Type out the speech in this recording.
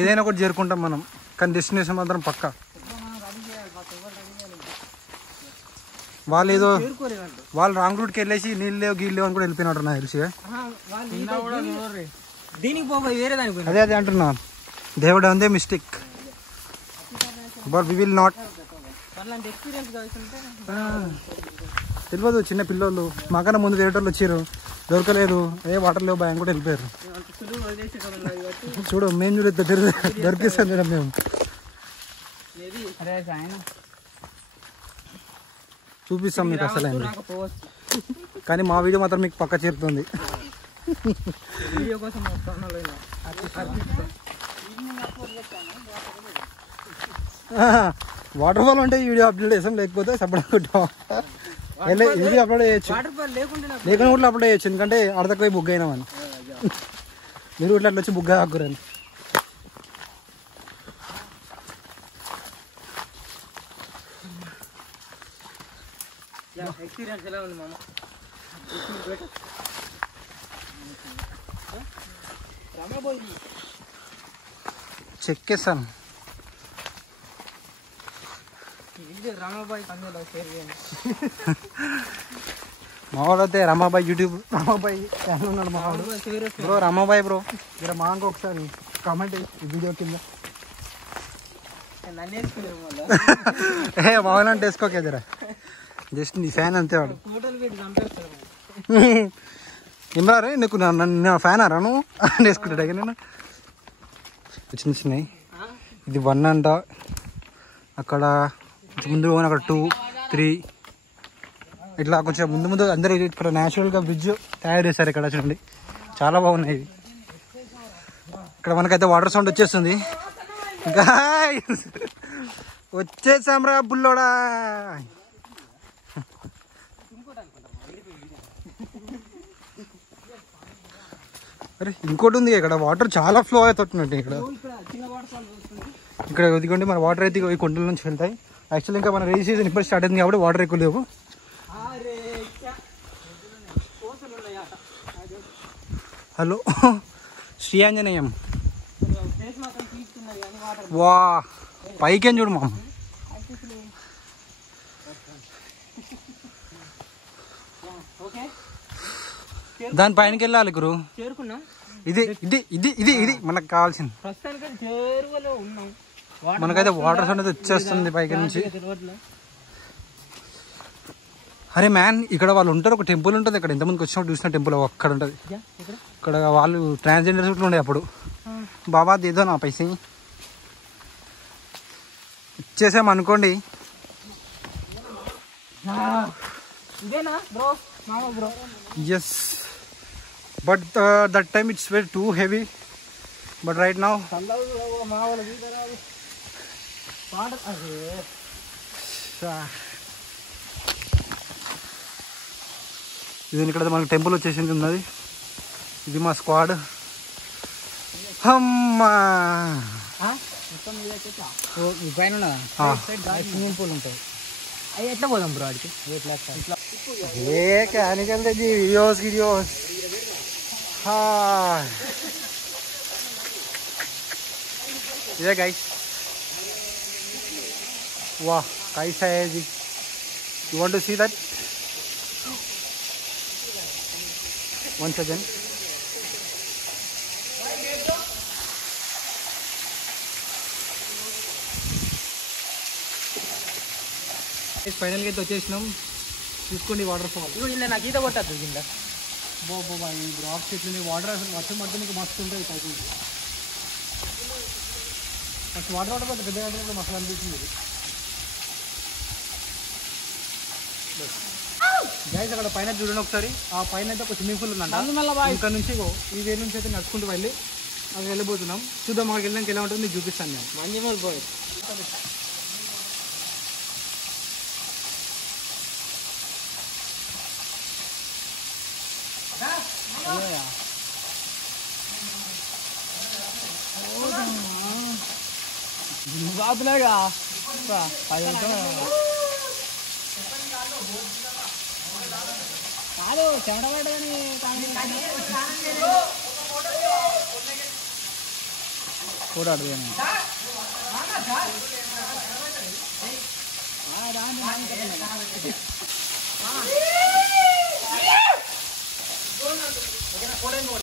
ఏదైనా ఒకటి చేరుకుంటాం మనం, కానీ డెస్టినేషన్ మాత్రం పక్కా. వాళ్ళు రాంగ్ రూట్కి వెళ్ళేసి నీళ్ళు లేవు గీళ్ళు లేవు అని కూడా వెళ్ళిపోయినట్టు నాకు తెలిసి. అదే అదే అంటున్నా, దేవుడు అందే mistake, but we will not. తెలియదు చిన్న పిల్లలు మాకన్నా ముందు వేరేటోళ్ళు వచ్చారు, దొరకలేదు, ఏ వాటర్ లేవు భయం కూడా వెళ్ళిపోయారు. చూడు మేము చూడ దొరికిస్తాం మేడం మేము. చూపిస్తాం మీకు అసలు, కానీ మా వీడియో మాత్రం మీకు పక్క చేరుతుంది. వాటర్ ఫాల్ ఉంటే వీడియో అప్లోడ్ చేస్తాం, లేకపోతే సపరేట్ వీడియో అప్లోడ్ చేయొచ్చు, లేకుండా కూడా అప్లోడ్ చేయొచ్చు. ఎందుకంటే అర్ధకు పోయి బుక్ అయినామని, మీరు ఇట్లా వచ్చి బుక్ ఆకురని. చెక్ చేస్తాను. మావాడైతే రమాబాయ్ యూట్యూబ్ రమాబాయ్ ఛానల్ ఉన్నాడు మావాడు. బ్రో రమాబాయ్ బ్రో ఇక్కడ మాకు ఒకసారి కామెంట్ ఈ వీడియో కింద. మావాలంటే వేసుకోకేదరా, జస్ట్ నీ ఫ్యాన్ అంతే వాడు. ఏమరా నీకు నా ఫ్యాన్ అరా నువ్వు వేసుకుంటాడు. నేను చిన్న చిన్నవి, ఇది 1 అంట, అక్కడ ముందు అక్కడ 2, 3 ఇట్లా కొంచెం ముందు ముందు అందరూ ఇక్కడ న్యాచురల్గా బ్రిడ్జ్ తయారు చేశారు. ఇక్కడ చూడండి చాలా బాగున్నాయి. ఇక్కడ మనకైతే వాటర్ సౌండ్ వచ్చేస్తుంది. వచ్చేసాంరా బుల్లోడా. అరే ఇంకోటి ఉంది, ఇక్కడ వాటర్ చాలా ఫ్లో అవుతున్నట్టు. ఇక్కడ ఇదిగోండి మన వాటర్ అయితే ఈ కొండల నుంచి వెళ్తాయి. యాక్చువల్లీ ఇంకా మన రైనీ సీజన్ ఇప్పుడు స్టార్ట్ అయింది కాబట్టి వాటర్ ఎక్కువ లేవు. హలో శ్రీ ఆంజనేయం, వా పైకేం చూడు మా. దాని పైనకి వెళ్ళాలి గురు. ఇది ఇది ఇది ఇది ఇది మనకు కావాల్సింది. మనకైతే వాటర్ సౌండ్ అయితే వచ్చేస్తుంది పైకి నుంచి. అరే మ్యాన్ ఇక్కడ వాళ్ళు ఉంటారు, ఒక టెంపుల్ ఉంటుంది ఇక్కడ. ఇంతమందికి వచ్చినప్పుడు చూసిన టెంపుల్ అక్కడ ఉంటుంది. ఇక్కడ వాళ్ళు ట్రాన్స్జెండర్స్ కూడా ఉండే అప్పుడు. బాబా దేదో నా పైసే ఇచ్చేసాం అనుకోండి. Yes, but that time it's very too heavy. But right now ఇది ఇక్కడ మనకు టెంపుల్ వచ్చేసింది ఉన్నది. ఇది మా స్క్వాడ్. అమ్మా స్విమ్మింగ్ పూల్ ఉంటుంది. అవి ఎట్లా పోదాం బ్రో అడికి? ఏ కానికెళ్తే వీడియోస్ వీడియోస్. ఇదే గైస్. वाह कैसा है जी, you want to see that once again. ఫైనల్గా అయితే వచ్చేసినాం. చూసుకోండి వాటర్ ఫాల్. ఇలా నాకు ఈత కొట్టద్దు కింద. బాబా ఈ రాక్స్ చెట్లు వాటర్ అసలు వర్షం పడితే మీకు మస్తు ఉంటుంది పైకి. ఫస్ట్ వాటర్ వాటర్ పెద్ద వాటర్ మస్తు అనిపిస్తుంది. గైస్ అక్కడ పైన చూడండి ఒకసారి. ఆ పైన అయితే ఒక స్విమ్మింగ్ పూల్ ఉందంట. ఇక్కడ నుంచి ఈ వేరు నుంచి అయితే నడుచుకుంటూ వెళ్ళి అక్కడ వెళ్ళిపోతున్నాం. చూద్దాం అక్కడికి వెళ్ళడానికి ఎలా ఉంటుంది మీకు చూపిస్తాను నేను. మంజమల్ బాయ్ బాబులేగా కాదు చెమటపడ్డదని ఫోటో అడుగుతాను